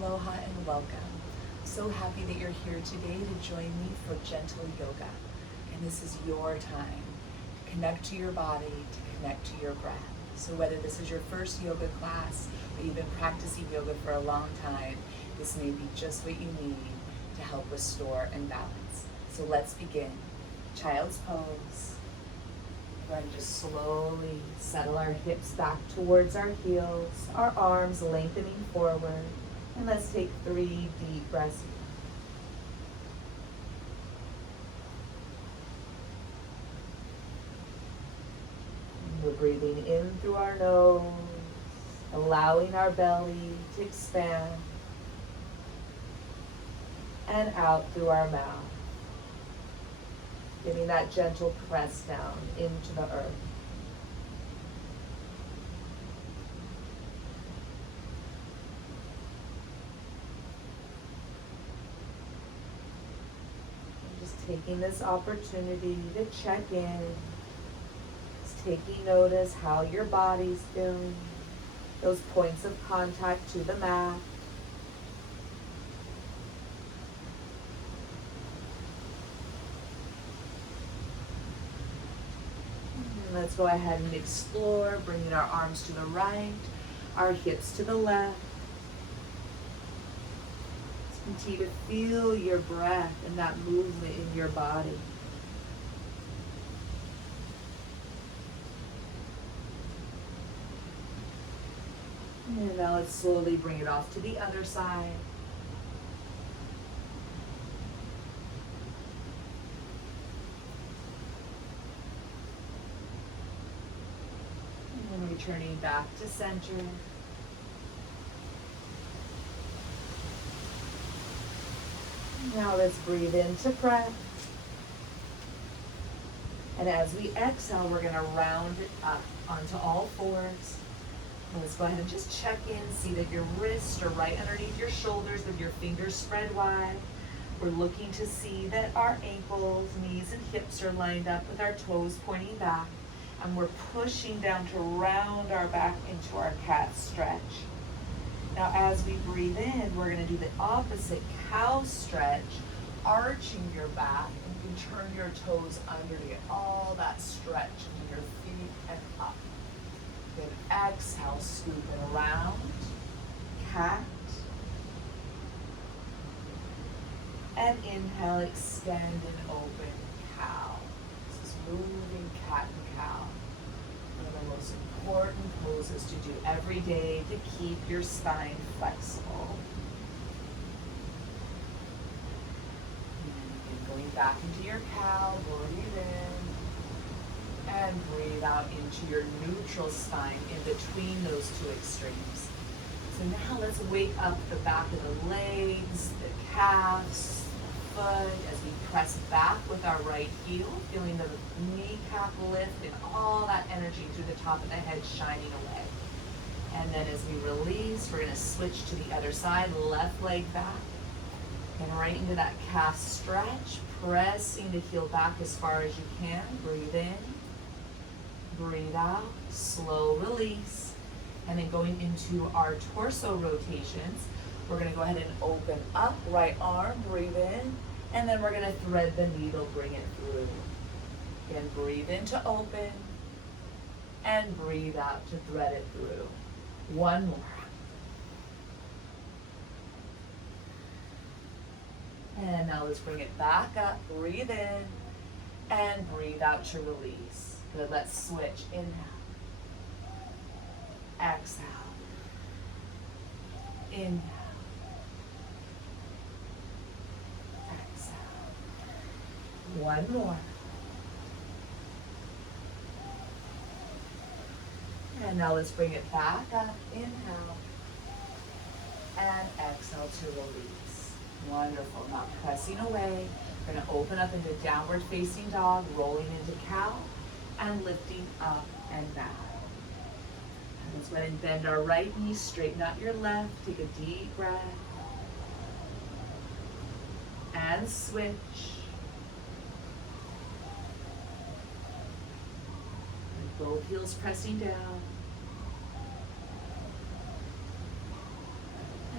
Aloha and welcome. So happy that you're here today to join me for gentle yoga. And this is your time to connect to your body, to connect to your breath. So whether this is your first yoga class or you've been practicing yoga for a long time, this may be just what you need to help restore and balance. So let's begin. Child's pose. We're going to just slowly settle our hips back towards our heels, our arms lengthening forward. And let's take 3 deep breaths. We're breathing in through our nose, allowing our belly to expand, and out through our mouth, giving that gentle press down into the earth. Taking this opportunity to check in, just taking notice how your body's feeling, those points of contact to the mat. And let's go ahead and explore, bringing our arms to the right, our hips to the left. Continue to feel your breath and that movement in your body. And now let's slowly bring it off to the other side. And then returning back to center. Now let's breathe into breath. And as we exhale, we're going to round it up onto all fours. And let's go ahead and just check in, see that your wrists are right underneath your shoulders with your fingers spread wide. We're looking to see that our ankles, knees, and hips are lined up with our toes pointing back. And we're pushing down to round our back into our cat stretch. Now as we breathe in, we're going to do the opposite cow stretch, arching your back, and you can turn your toes under to get all that stretch into your feet and up. Then exhale, scoop it around, cat. And inhale, extend and open, cow. This is moving cat and cow. One of the most important poses to do every day to keep your spine flexible. And going back into your cow, breathe in and breathe out into your neutral spine in between those two extremes. So now let's wake up the back of the legs, the calves, the foot as we press back with our right heel, feeling the kneecap lift and all that energy through the top of the head shining away. And then as we release, we're going to switch to the other side, left leg back, and right into that calf stretch, pressing the heel back as far as you can. Breathe in, breathe out, slow release. And then going into our torso rotations, we're going to go ahead and open up, right arm, breathe in, and then we're going to thread the needle, bring it through. Again, breathe in to open, and breathe out to thread it through. One more. And now let's bring it back up, breathe in, and breathe out to release. Good, let's switch. Inhale. Exhale. Inhale. Exhale. One more. And now let's bring it back up. Inhale. And exhale to release. Wonderful. Now pressing away. We're going to open up into downward facing dog, rolling into cow, and lifting up and down. Let's go ahead and bend our right knee, straighten out your left, take a deep breath, and switch. And both heels pressing down.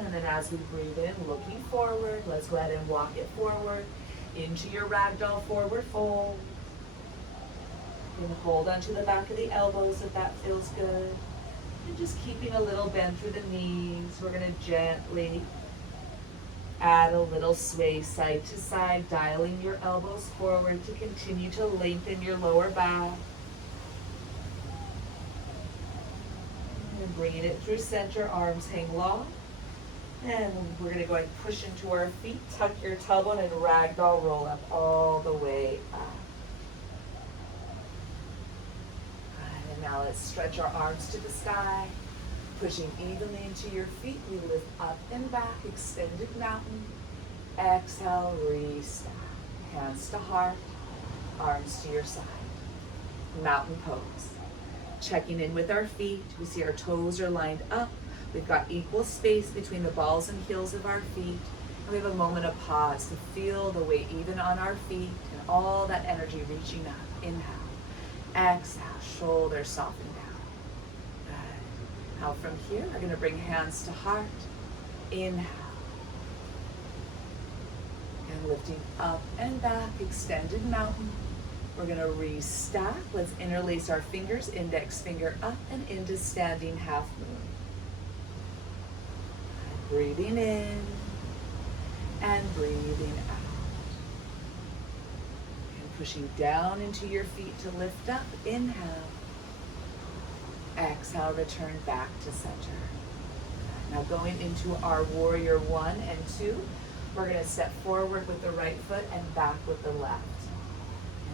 And then as we breathe in, looking forward, let's go ahead and walk it forward into your ragdoll forward fold. And hold onto the back of the elbows if that feels good. And just keeping a little bend through the knees. We're going to gently add a little sway side to side, dialing your elbows forward to continue to lengthen your lower back. And bringing it through center, arms hang long. And we're going to go ahead and push into our feet, tuck your tailbone, and ragdoll roll up all the way up. And now let's stretch our arms to the sky, pushing evenly into your feet. We lift up and back, extended mountain. Exhale, restack. Hands to heart, arms to your side. Mountain pose. Checking in with our feet. We see our toes are lined up. We've got equal space between the balls and heels of our feet. And we have a moment of pause to feel the weight even on our feet and all that energy reaching up. Inhale. Exhale, shoulders soften down. Good. Now from here, we're going to bring hands to heart. Inhale. And lifting up and back, extended mountain. We're going to restack. Let's interlace our fingers, index finger up and into standing half moon. Breathing in and breathing out. And pushing down into your feet to lift up. Inhale. Exhale, return back to center. Now going into our warrior 1 and 2, we're going to step forward with the right foot and back with the left.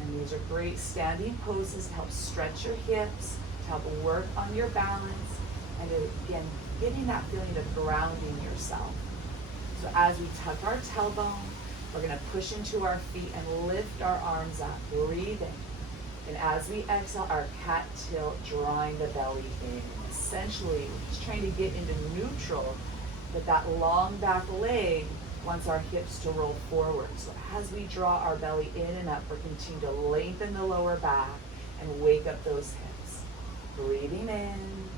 And these are great standing poses to help stretch your hips, to help work on your balance, and again, getting that feeling of grounding yourself. So as we tuck our tailbone, we're going to push into our feet and lift our arms up, breathing. And as we exhale, our cat tilt, drawing the belly in. Essentially, just trying to get into neutral, but that long back leg wants our hips to roll forward. So as we draw our belly in and up, we're continuing to lengthen the lower back and wake up those hips. Breathing in,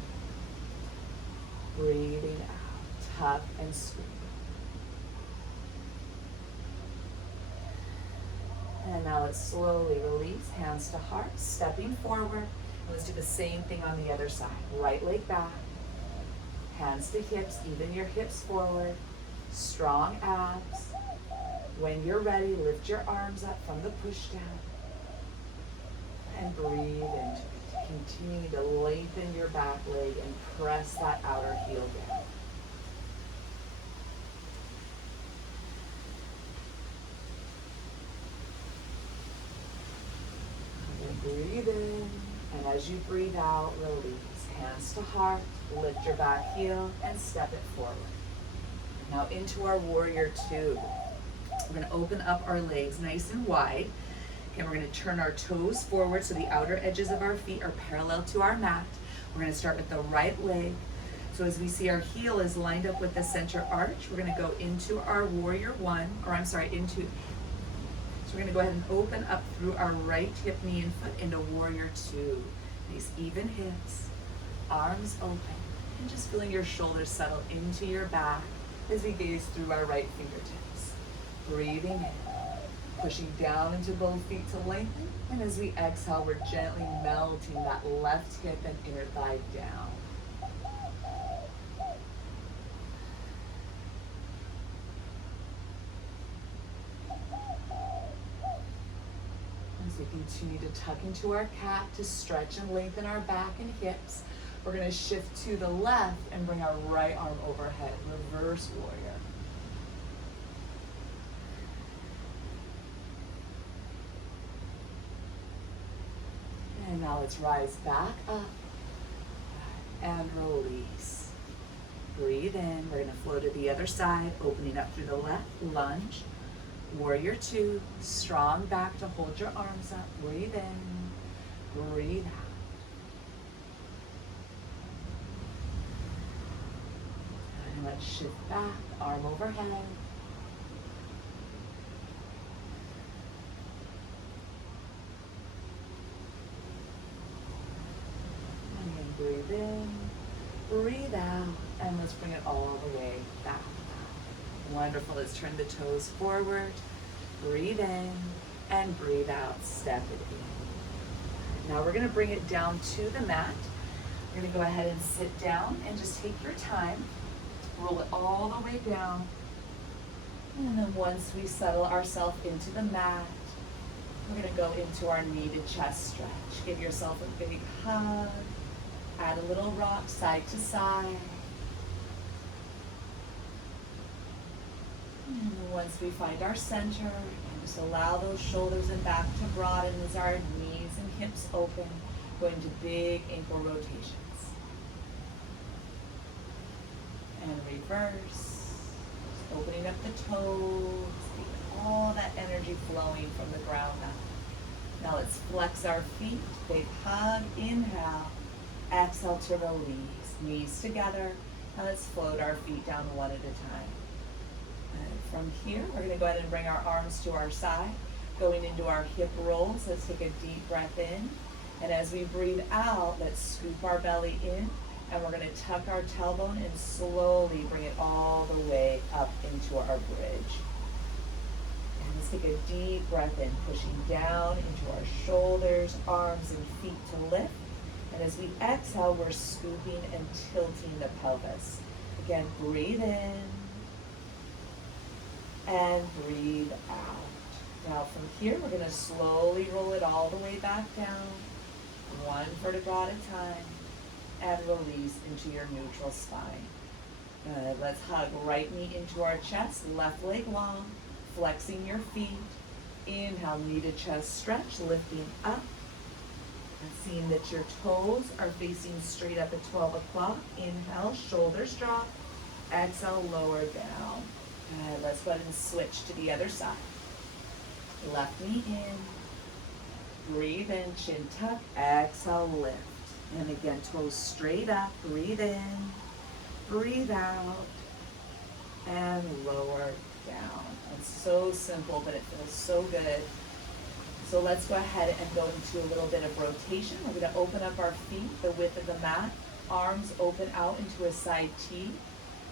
breathing out, tuck and squeeze. And now let's slowly release, hands to heart, stepping forward. And let's do the same thing on the other side. Right leg back, hands to hips, even your hips forward. Strong abs. When you're ready, lift your arms up from the push down. And breathe into it. Continue to lengthen your back leg and press that outer heel down. And breathe in. And as you breathe out, release. Hands to heart. Lift your back heel and step it forward. Now into our warrior 2. We're going to open up our legs nice and wide. And we're going to turn our toes forward so the outer edges of our feet are parallel to our mat. We're going to start with the right leg. So as we see our heel is lined up with the center arch, we're going to go into our warrior 1, so we're going to go ahead and open up through our right hip, knee, and foot into warrior 2. Nice even hips, arms open, and just feeling your shoulders settle into your back as we gaze through our right fingertips. Breathing in, pushing down into both feet to lengthen, and as we exhale, we're gently melting that left hip and inner thigh down. As we continue to tuck into our cat to stretch and lengthen our back and hips, we're going to shift to the left and bring our right arm overhead, reverse warrior. And now let's rise back up and release. Breathe in. We're going to flow to the other side, opening up through the left, lunge. Warrior 2, strong back to hold your arms up. Breathe in, breathe out. And let's shift back, arm overhead. And then breathe in Breathe out, and let's bring it all the way back. Wonderful. Let's turn the toes forward. Breathe in and breathe out. Step it in. Now we're going to bring it down to the mat. We're going to go ahead and sit down and just take your time. Roll it all the way down. And then once we settle ourselves into the mat, we're going to go into our knee to chest stretch. Give yourself a big hug. Add a little rock side to side. And once we find our center, and just allow those shoulders and back to broaden as our knees and hips open, going to big ankle rotations. And reverse. Opening up the toes, keep all that energy flowing from the ground up. Now let's flex our feet, big hug, inhale, exhale to release, knees together. Now let's float our feet down one at a time. And from here, we're going to go ahead and bring our arms to our side, going into our hip rolls. Let's take a deep breath in. And as we breathe out, let's scoop our belly in. And we're going to tuck our tailbone and slowly bring it all the way up into our bridge. And let's take a deep breath in, pushing down into our shoulders, arms, and feet to lift. And as we exhale, we're scooping and tilting the pelvis. Again, breathe in and breathe out. Now from here, we're going to slowly roll it all the way back down, one vertebra at a time. And release into your neutral spine. Good. Let's hug right knee into our chest, left leg long, flexing your feet. Inhale, knee to chest stretch, lifting up. And seeing that your toes are facing straight up at 12 o'clock. Inhale, shoulders drop. Exhale, lower down. Good. Let's go ahead and switch to the other side. Left knee in. Breathe in, chin tuck. Exhale, lift. And again, toes straight up, breathe in, breathe out, and lower down. It's so simple, but it feels so good. So let's go ahead and go into a little bit of rotation. We're going to open up our feet the width of the mat, arms open out into a side T.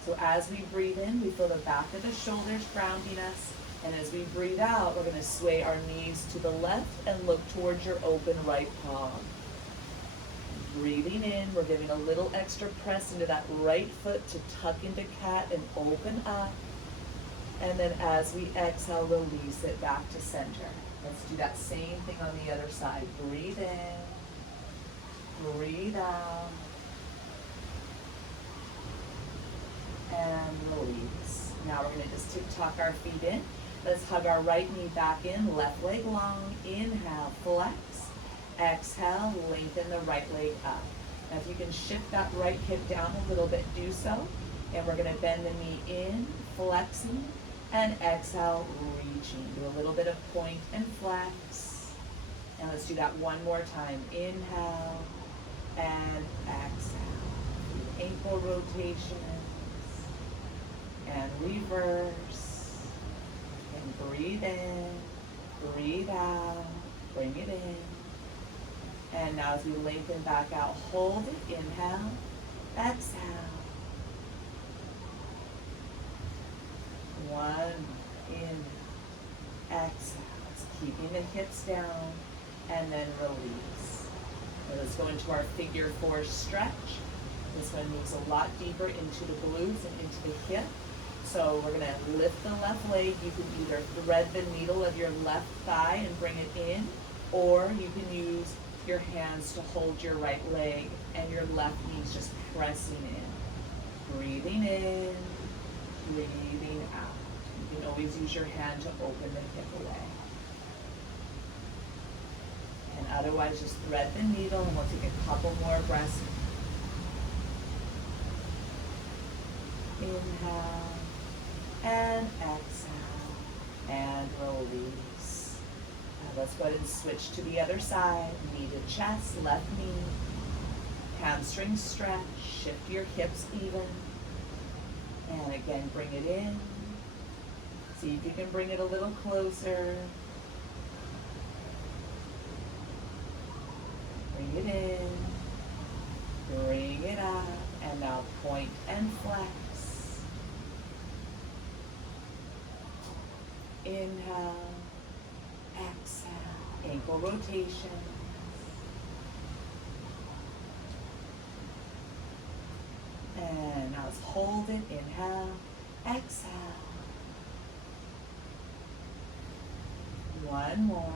So as we breathe in, we feel the back of the shoulders grounding us. And as we breathe out, we're going to sway our knees to the left and look towards your open right palm. Breathing in, we're giving a little extra press into that right foot to tuck into cat and open up. And then as we exhale, release it back to center. Let's do that same thing on the other side. Breathe in, breathe out, and release. Now we're going to just tuck our feet in. Let's hug our right knee back in, left leg long. Inhale, flex. Exhale, lengthen the right leg up. Now if you can shift that right hip down a little bit, do so. And we're going to bend the knee in, flexing, and exhale, reaching. Do a little bit of point and flex. And let's do that one more time. Inhale and exhale. Ankle rotations. And reverse. And breathe in, breathe out, bring it in. And now as we lengthen back out, hold it, inhale, exhale. One, in, exhale. It's keeping the hips down, and then release. And let's go into our figure four stretch. This one moves a lot deeper into the glutes and into the hip. So we're gonna lift the left leg. You can either thread the needle of your left thigh and bring it in, or you can use your hands to hold your right leg and your left knee's just pressing in. Breathing in, breathing out. You can always use your hand to open the hip away. And otherwise just thread the needle, and we'll take a couple more breaths. Inhale and exhale and release. Let's go ahead and switch to the other side. Knee to chest, left knee. Hamstring stretch. Shift your hips even. And again, bring it in. See if you can bring it a little closer. Bring it in. Bring it up. And now and flex. Inhale, exhale, ankle rotation. And now let's hold it, inhale, exhale. One more.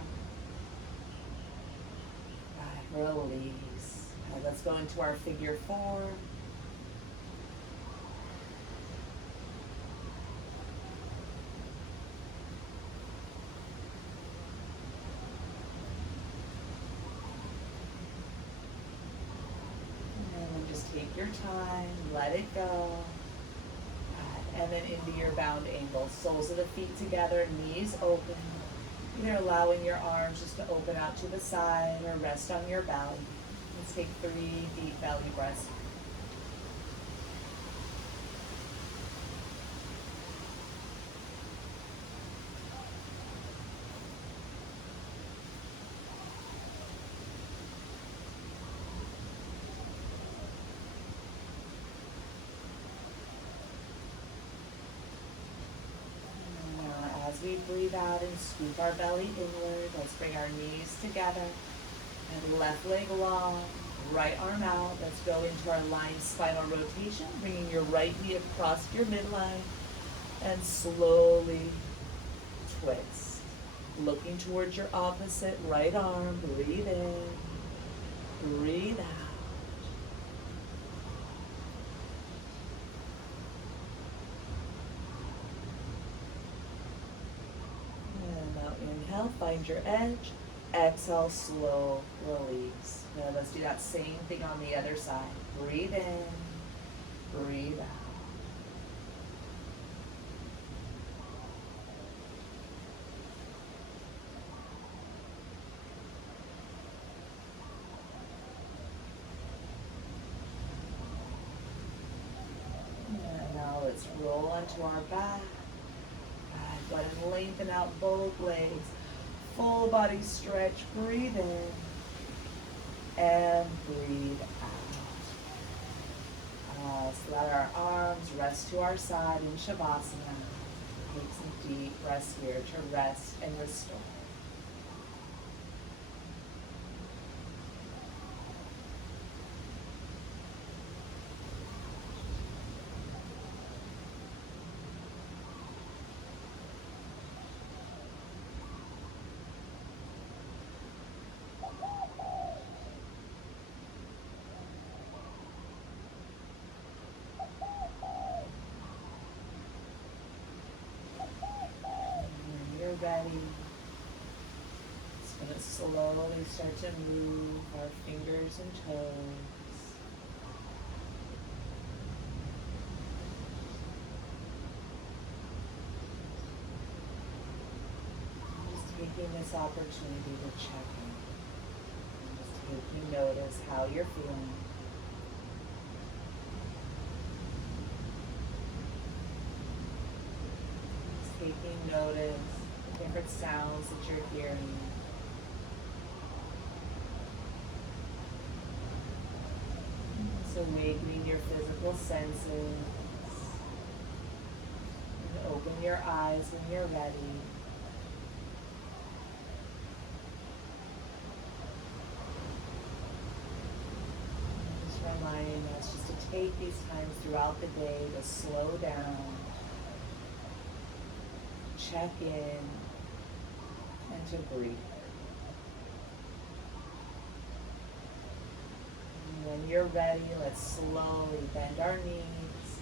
Right, release. Okay, let's go into our figure four. And then just take your time, let it go. And then into your bound angle. Soles of the feet together, knees open. Either allowing your arms just to open out to the side or rest on your belly. Let's take 3 deep belly breaths. As we breathe out and scoop our belly inward, let's bring our knees together and left leg long, right arm out. Let's go into our lying spinal rotation, bringing your right knee across your midline and slowly twist. Looking towards your opposite right arm, breathe in, breathe out. Inhale, find your edge. Exhale, slow release. Now let's do that same thing on the other side. Breathe in, breathe out. And now let's roll onto our back. Go ahead and lengthen out both legs. Full body stretch. Breathe in and breathe out. So let our arms rest to our side in Shavasana. Take some deep breaths here to rest and restore. Ready. Just going to slowly start to move our fingers and toes. Just taking this opportunity to check in. Just taking notice how you're feeling. Just taking notice different sounds that you're hearing. So awakening your physical senses. And open your eyes when you're ready. Just reminding us just to take these times throughout the day to slow down, check in, and to breathe. And when you're ready, let's slowly bend our knees.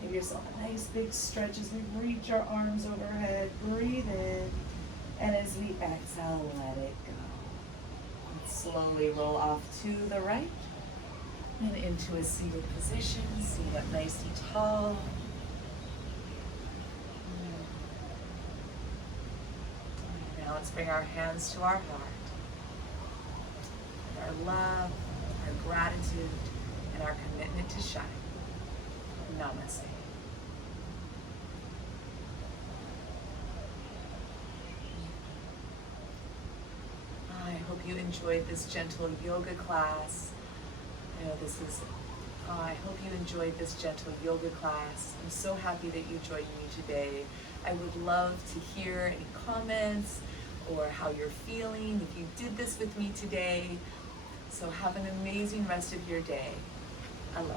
Give yourself a nice big stretch as we reach our arms overhead. Breathe in, and as we exhale, let it go. And slowly roll off to the right and into a seated position. Sit up nice and tall. Now let's bring our hands to our heart. And our love, our gratitude, and our commitment to shine. Namaste. I hope you enjoyed this gentle yoga class. I know this is I hope you enjoyed this gentle yoga class. I'm so happy that you joined me today. I would love to hear any comments or how you're feeling if you did this with me today. So have an amazing rest of your day. Aloha.